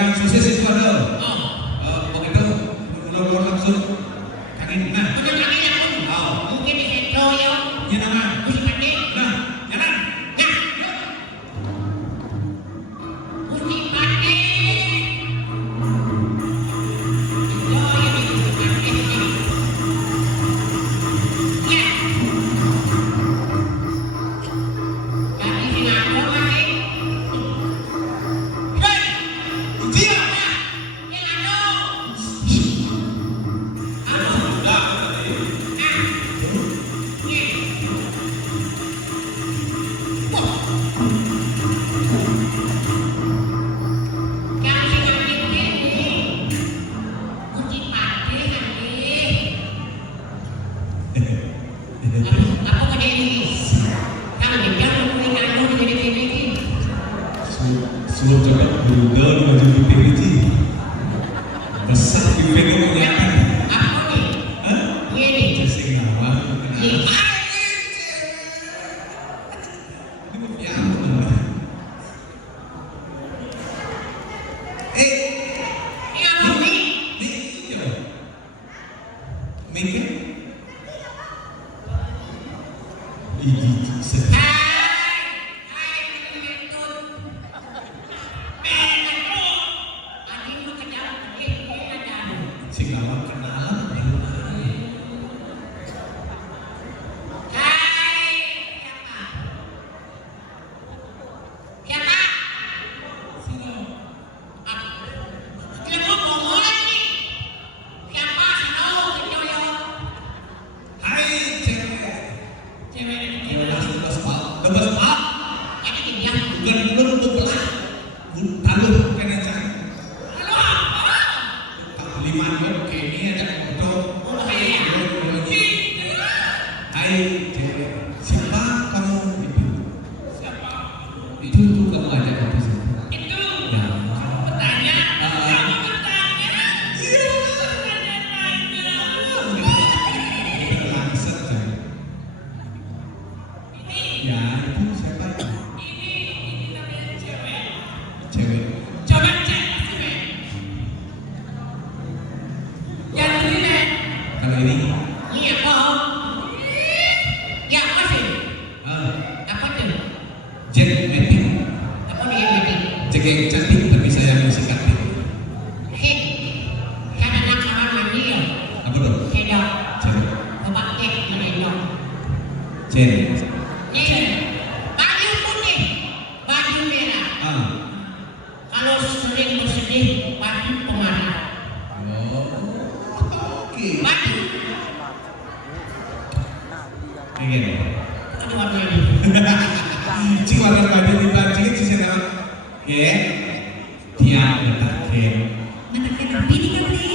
Kang Susis itu ada. Begitu keluar langsung kangin. Nah, Mungkin lagi ya pun. Mungkin di Hendro ya. ini nama. Musik pade. Nah, jalan. Nah. Musik pade. Oh ya di musik pade. Ya. Jadi singaku lagi. Hei, Dia. yang ada. Semua cakap Buddha di baju putih itu besar di video kelihatan. Sing nama ini ya. Mikir sing nama kenalan hai cewek lepas pak bukan belum untuk belah taluh kena cang tak beli mangan ini ada foto hai cewek siapa kamu itu kamu ada di sini ya langsung ya itu siapa cewek kalau ini Jack Metin Jack yang cantik tapi saya masih cantik apa dong cewek Jen Baju putih, baju merah. ah Kalau sering bersedih, baju pemarah. oke Baju, ingin ada warnanya. cing warna baju dipancingin sih saya ya dia letak game Mentekan api di kali.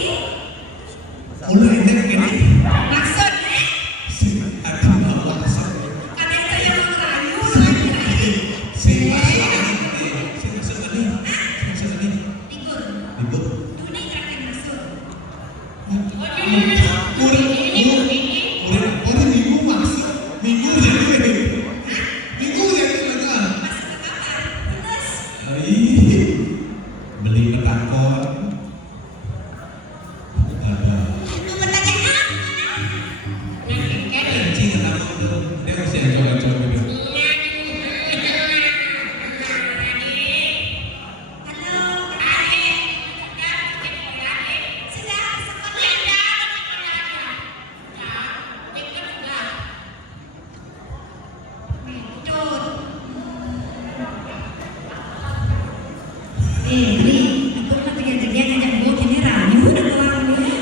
mulai enak ini Maksudnya, sing ada apa katanya saya mau rayu lagi. sing masuk ini Tidur. libur Dunia terakhir masuk. Orang minggu masuk minggu jadi minggu jadi legal Masuk ke kamar. Terus, beli petakon ada itu bertanya apa? anjing ketemu tuh dia masih coba-coba gitu Halo, Kak. Sudah sekolah. Tidur. Ri, aku mau teriak-teriak ngajak gue gini rayu udah keluarnya.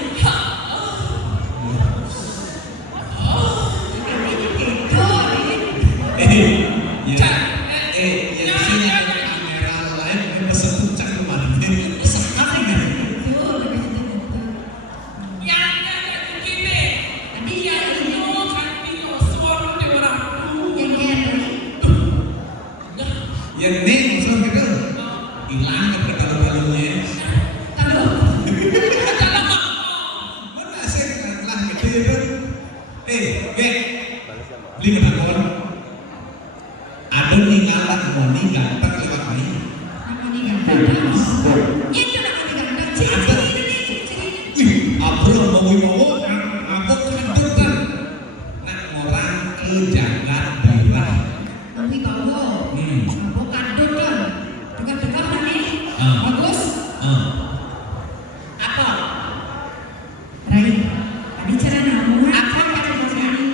ya di sini ada kamera lain yang pesen puncak kemarin sekali kan yang ini masalah mereka hilang ke kalau Itu lah kami ganteng. Ciri-ciri. Wih, abro mau wibawa aku kedutan. Nak orang ke jagat daerah. Kami bawa. Bukan duduk. Dekat-dekat nih. Ah. Bagus. Apa? Rai, ada cara namun. Apa cara berani?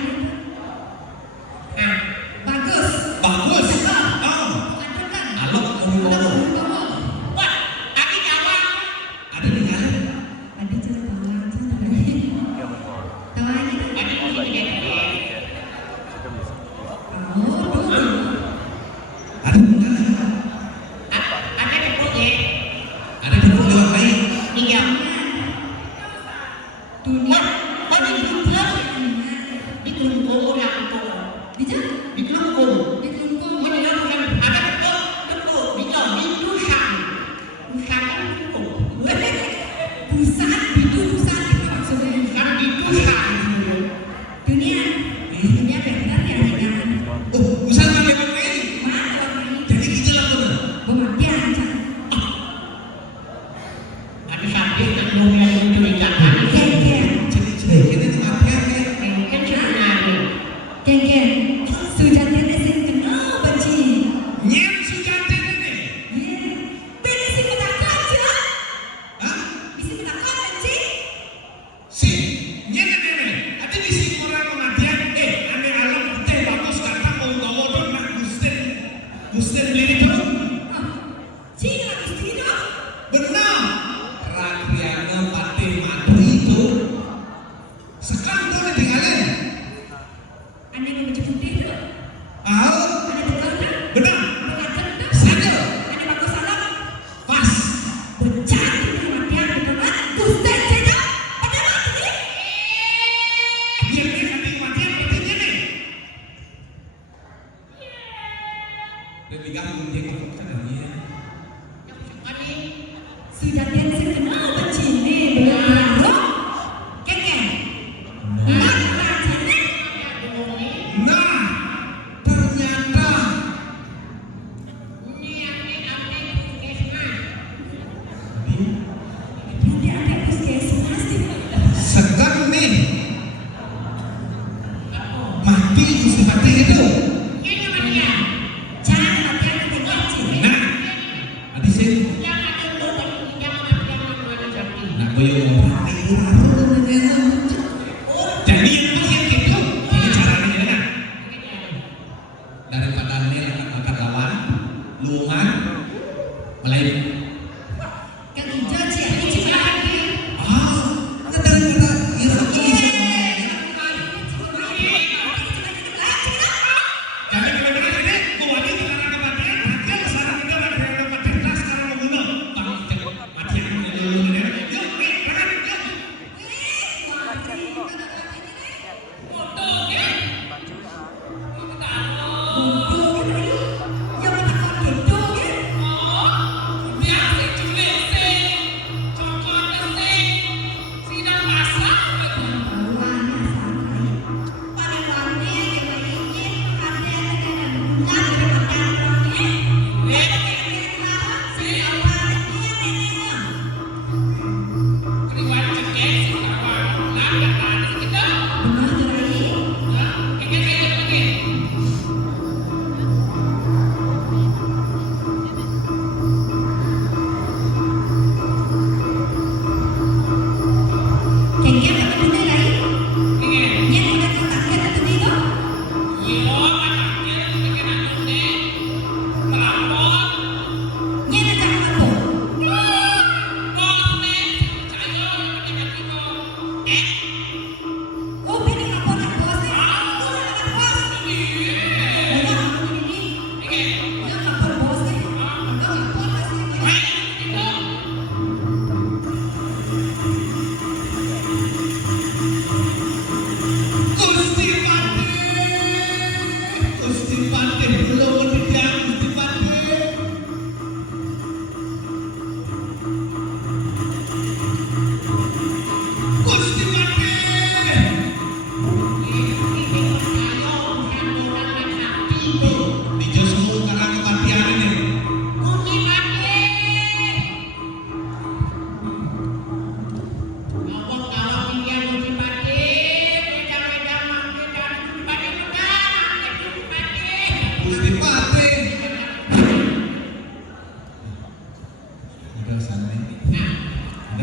Bagus. Bagus. Dekat-dekat. Alok mau wibawa. Wah, tadi jawab. Ada di jalan. Ada cara tawa aja. Tawa aja. Tadi ini dia. Oh, dulu. Ada di jalan. Ada di putih. Ada di lewat baik. Iya. Dunia. Oh, di Kelungkung. Di Kelungkung orang itu. Dijak. Di Kelungkung. Di Kelungkung. Meninggalkan ada betul di Dusan. Dusan kan Kelungkung. Busan, bidu busan itu maksudnya. Kan di Dusan. Dunia. Dunia benar ya dengan. Oh, usaha lewat baik. Mana ini? Jadi kita lah tuh. Pemakaian aja. Ada sampai nak mau yang mencurigakan. Geng-geng. Jadi kita itu latihan kan. Mungkin sebenarnya. Geng-geng. Sudah tetesin kenal benci. Nyem sudah ini. Iya. Benci kita kerja. Hah? Bisa kita benci. Si, nyem ini. Ada di sini orang kematian. Ane alam kita bagus kata mau gawa dong nak Gusten beli itu. Cina mesti itu. Benar. Rakyatnya Pati Madri itu. Sekarang boleh dialih. Anda yang benci putih itu. Ah, Anda tegar tak? benar. Berkata tak? Saja. Anda bagus salam. Pas. Bercak di kematian itu kan. Gusten saja. Pada mati. Biar dia nanti kematian pentingnya nih. Dan diganggu dia kan ya. Sudah tetesin kenal benci ini. Belum. Geng-geng. Mana sini? Nah, ternyata Dia ada puskesmas di sekarang nih mati isi mati itu. Jangan latihan ketika cini. Nah, ada sih. Nah, gue yang mau mati. Jadi yang itu ini caranya ya kan? Daripada ini akan lawan, luman, melayu. Kan hijau ciri ciri lagi. Ah, daripada Irak ini semua. Jadi benar-benar ini gua ini sekarang kematian, dia sekarang kita lagi yang kematian, kita sekarang membunuh. Bang, jangan mati yang dulu ini. Yuk, jangan, yuk. Yang kita kau gitu kan?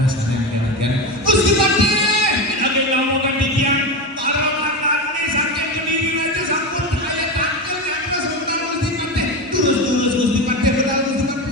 dasarnya menyarankan Gusti Pati lagi ngomongkan dikian orang-orang ini sampai berdiri aja sambut kayak takut ya kita sebentar Gusti Pati terus Gusti Pati benar Gusti Pati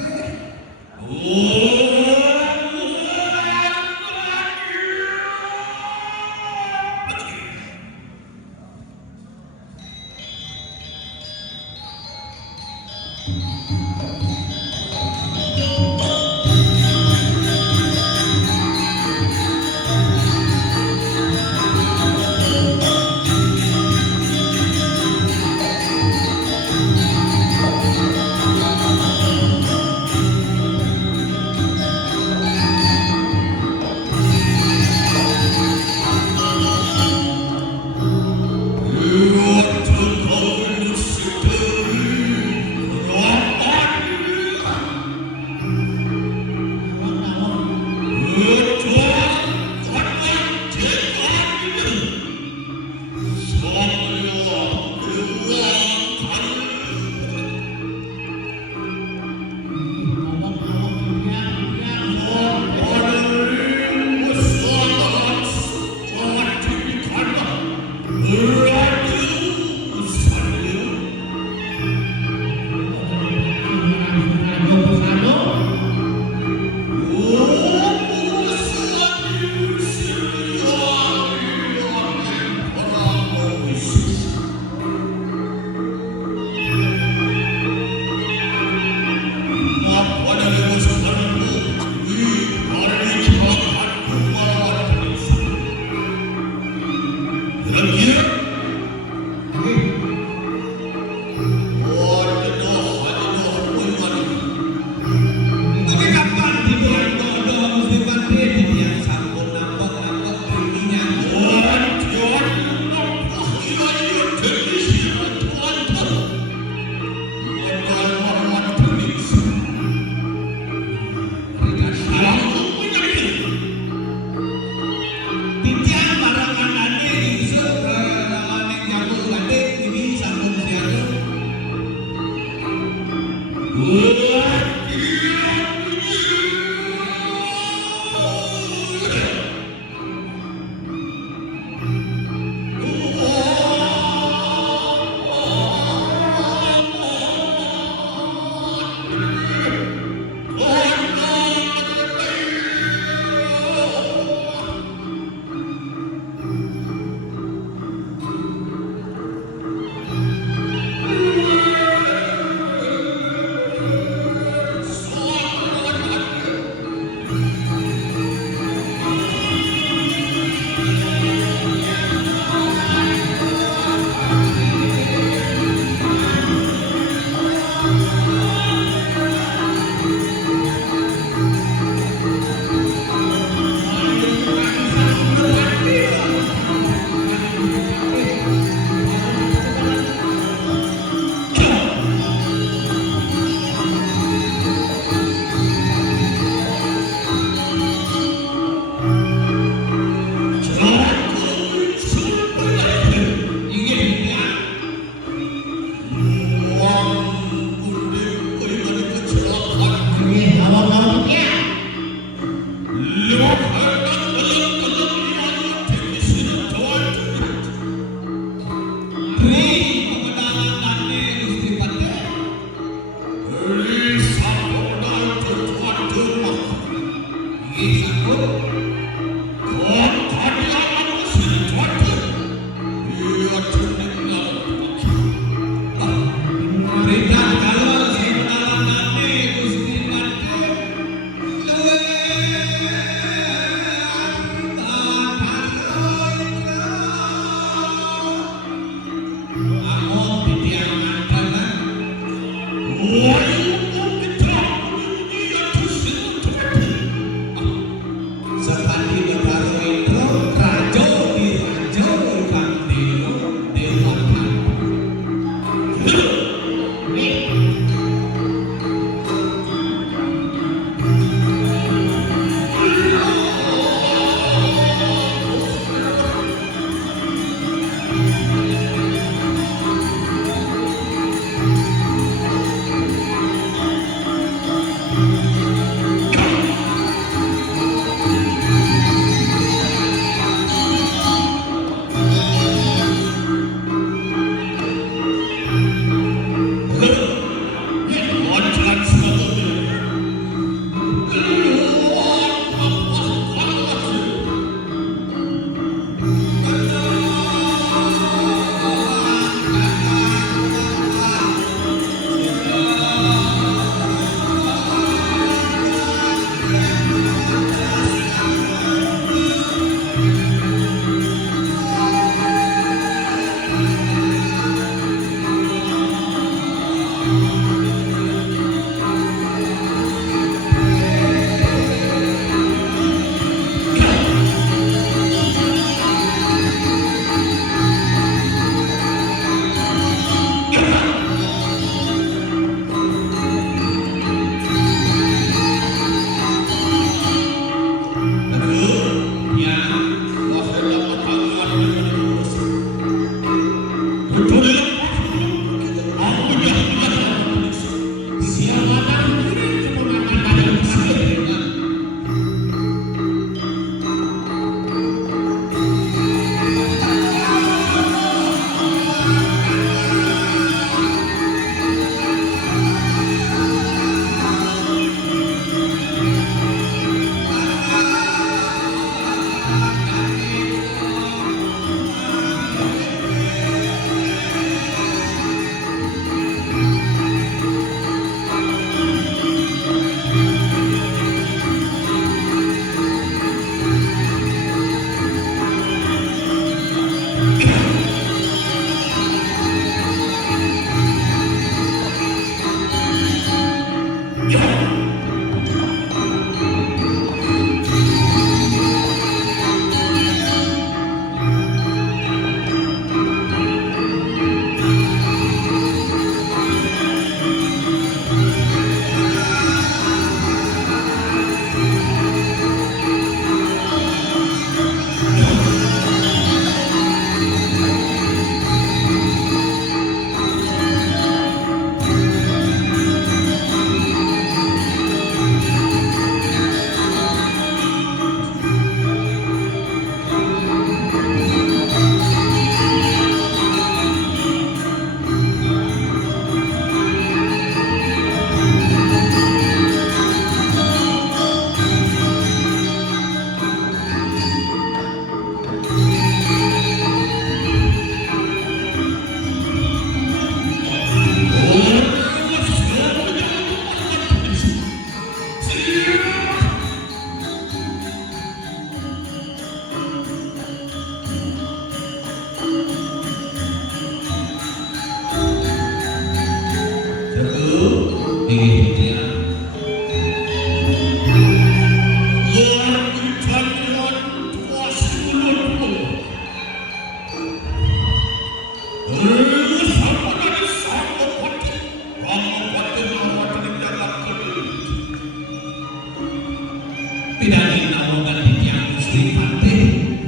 Pinangin namongan di tiang Gusti Patih.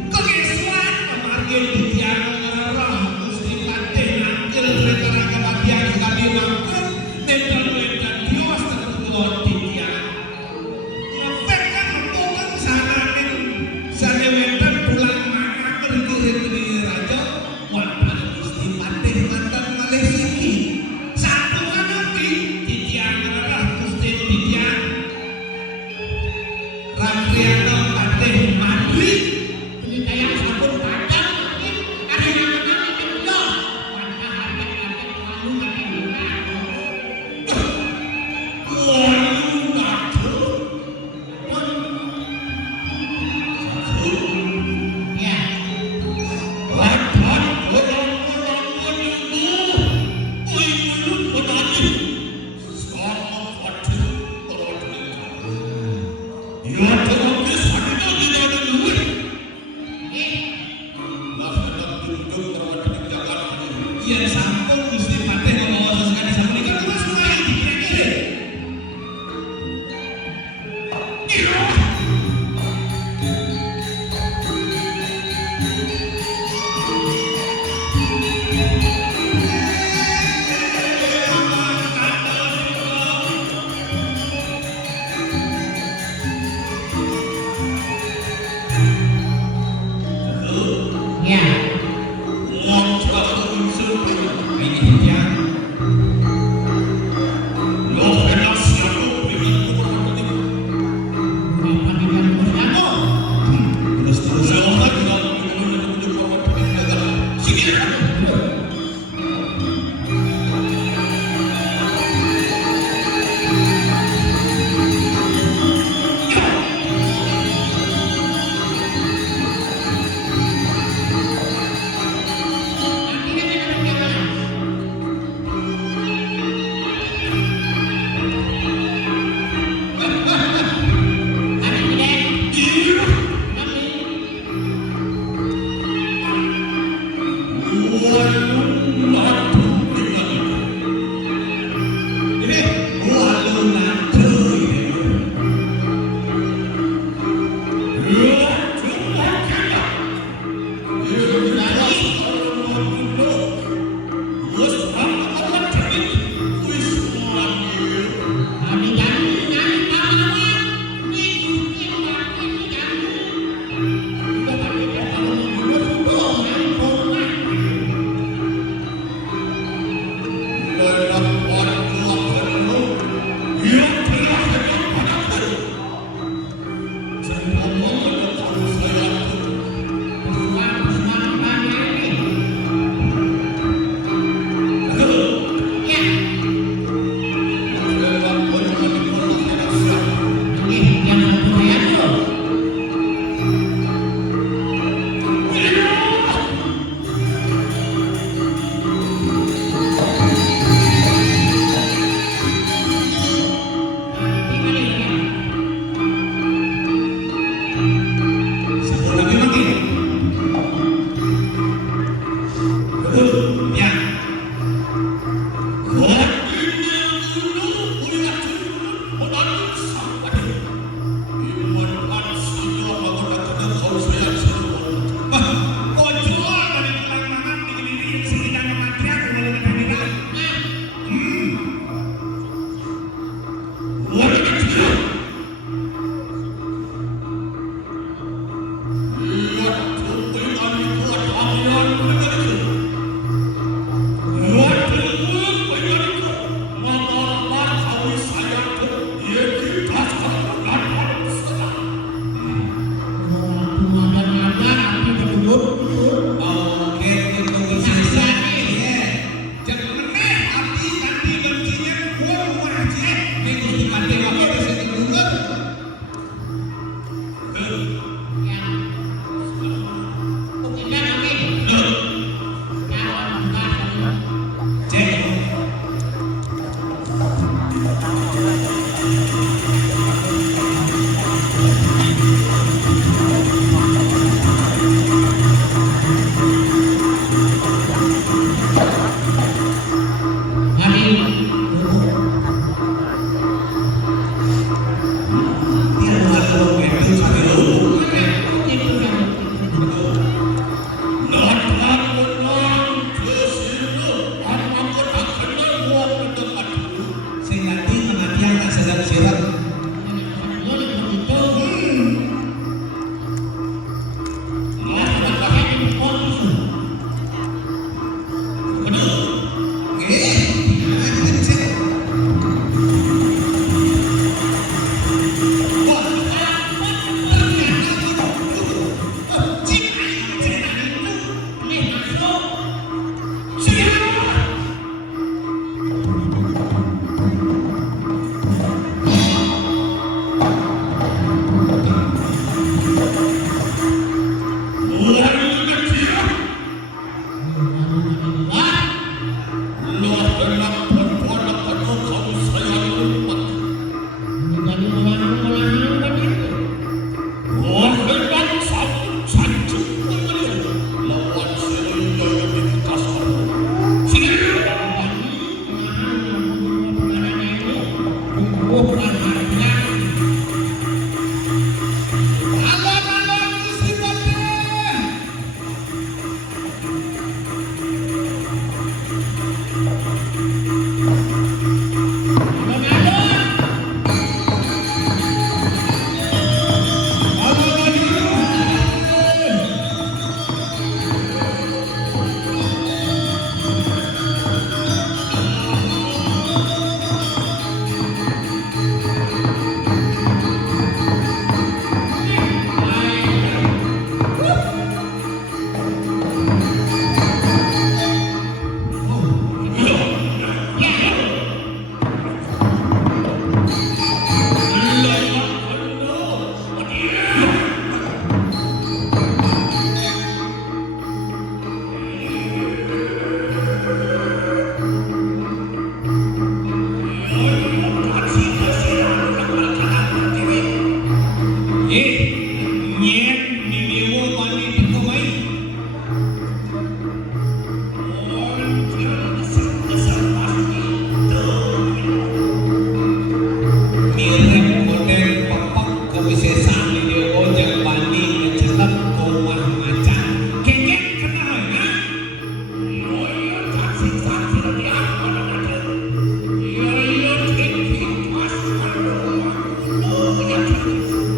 Kegesuan memanggil di tiang ngerah Gusti Patih nangkil rekara kematian kami mangkul mental dios tertutup di tiang. Ngefek kan membukan sana wetan pulang mana kerja raja wadah Gusti Patih mantan Malaysia. Satu kan api di tiang ngerah Gusti di tiang Rakyat Patih Madri. Ini kayak sabun padang mungkin ada yang namanya kendor. Warga harga malu tapi bukan. Walu ngadu. Ya, Wadah orang menunggu. Oi mulut petani. Sama Patih orang. Ya tetapi sakitnya tidak ada duit. Lah hendak duduk terhadap Jakarta. Iya sampun Gusti Patih ngomong sekali sama nikah terus main dikira-kira. Iya. ya.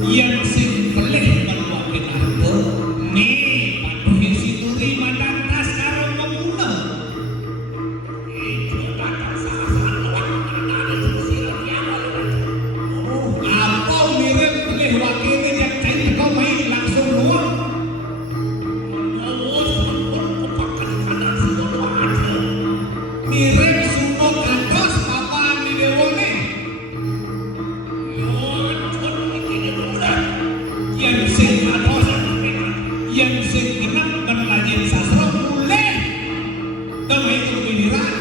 Yang sing kelih ngeluake narko nih paduhe situri madang tas karo memuna. Itu datang sasaran ada sirah yang Apa mirip kelih wakene yang cai teko main langsung nuwun. Mirip sumo kados papan di dewane. Yang sing kados yang sing genep penelajen sastra mulih gawe kegembiraan.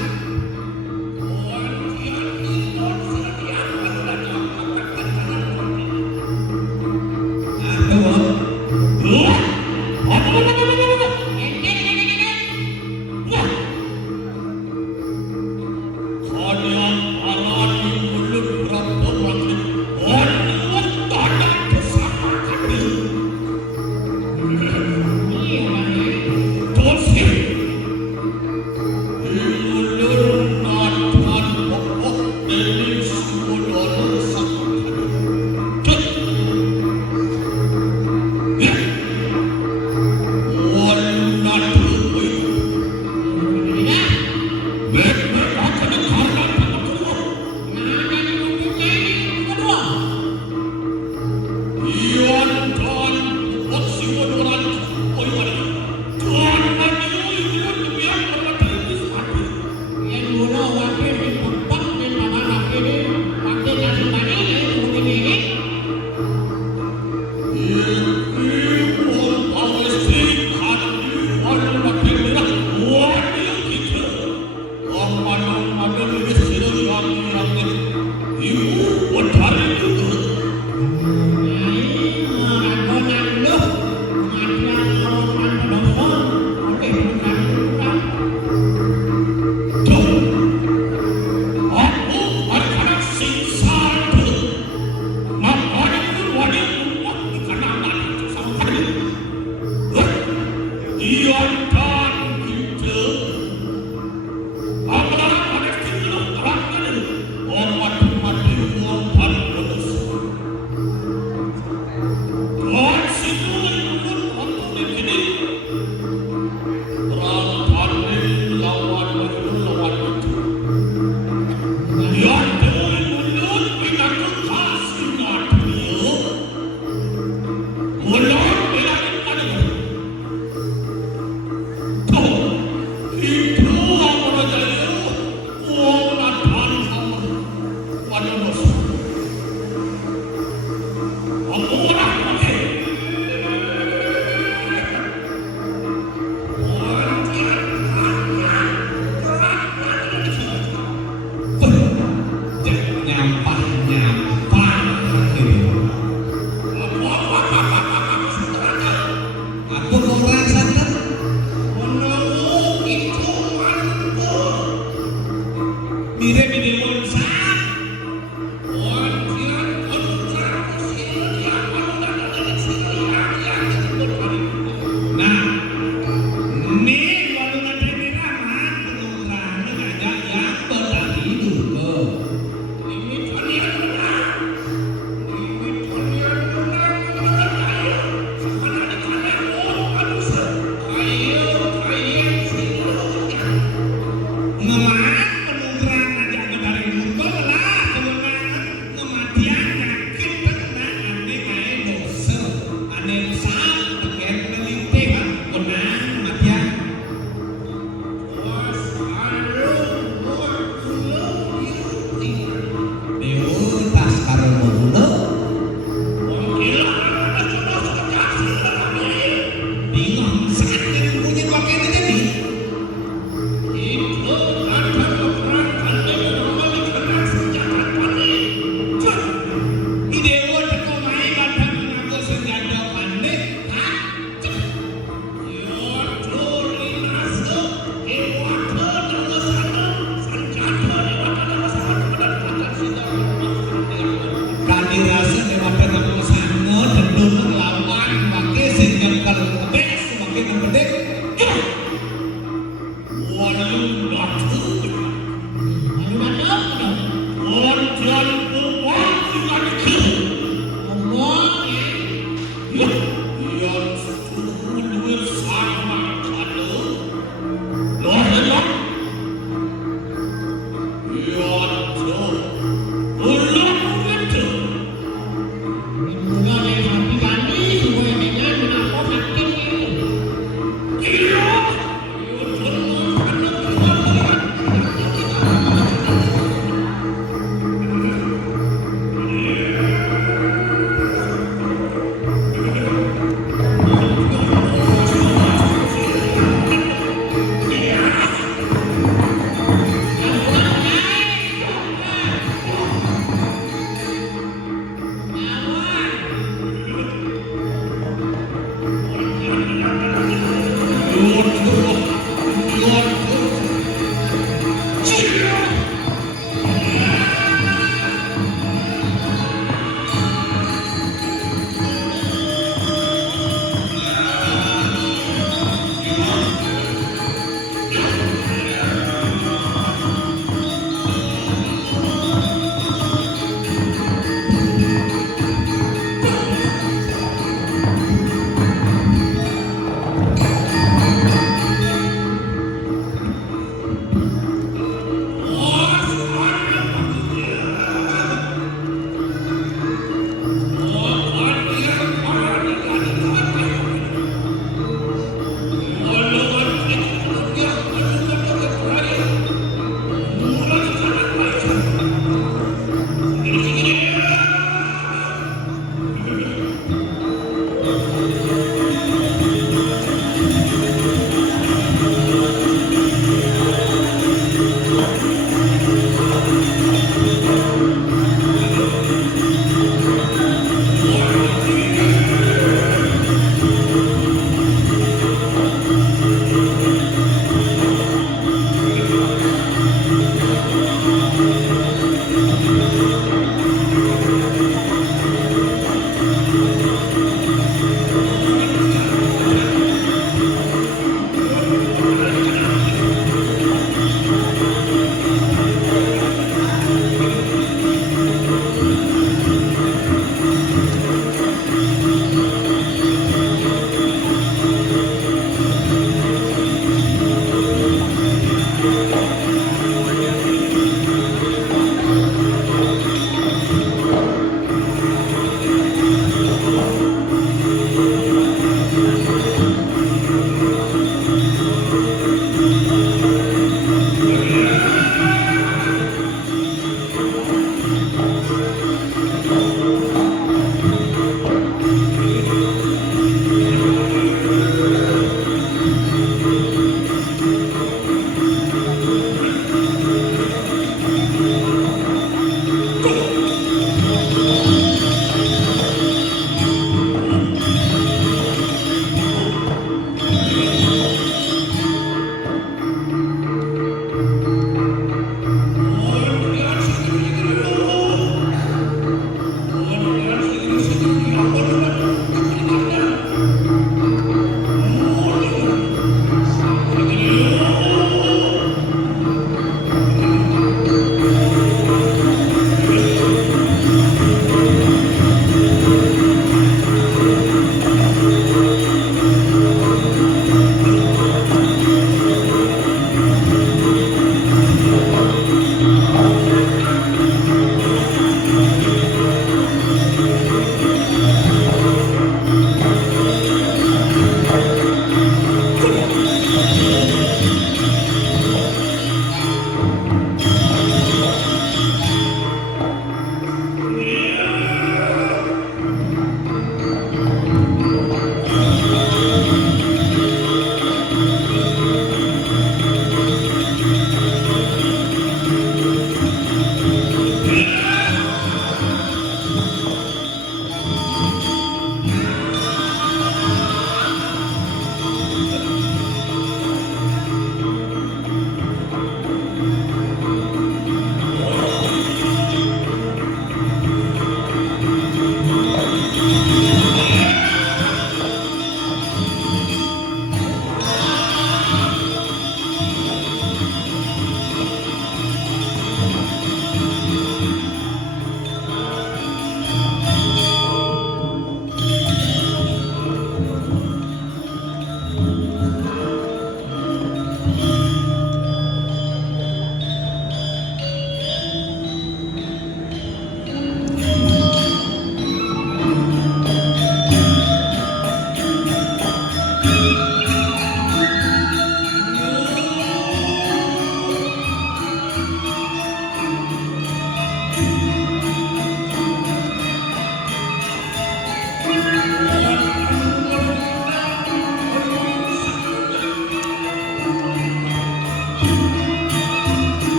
Ya,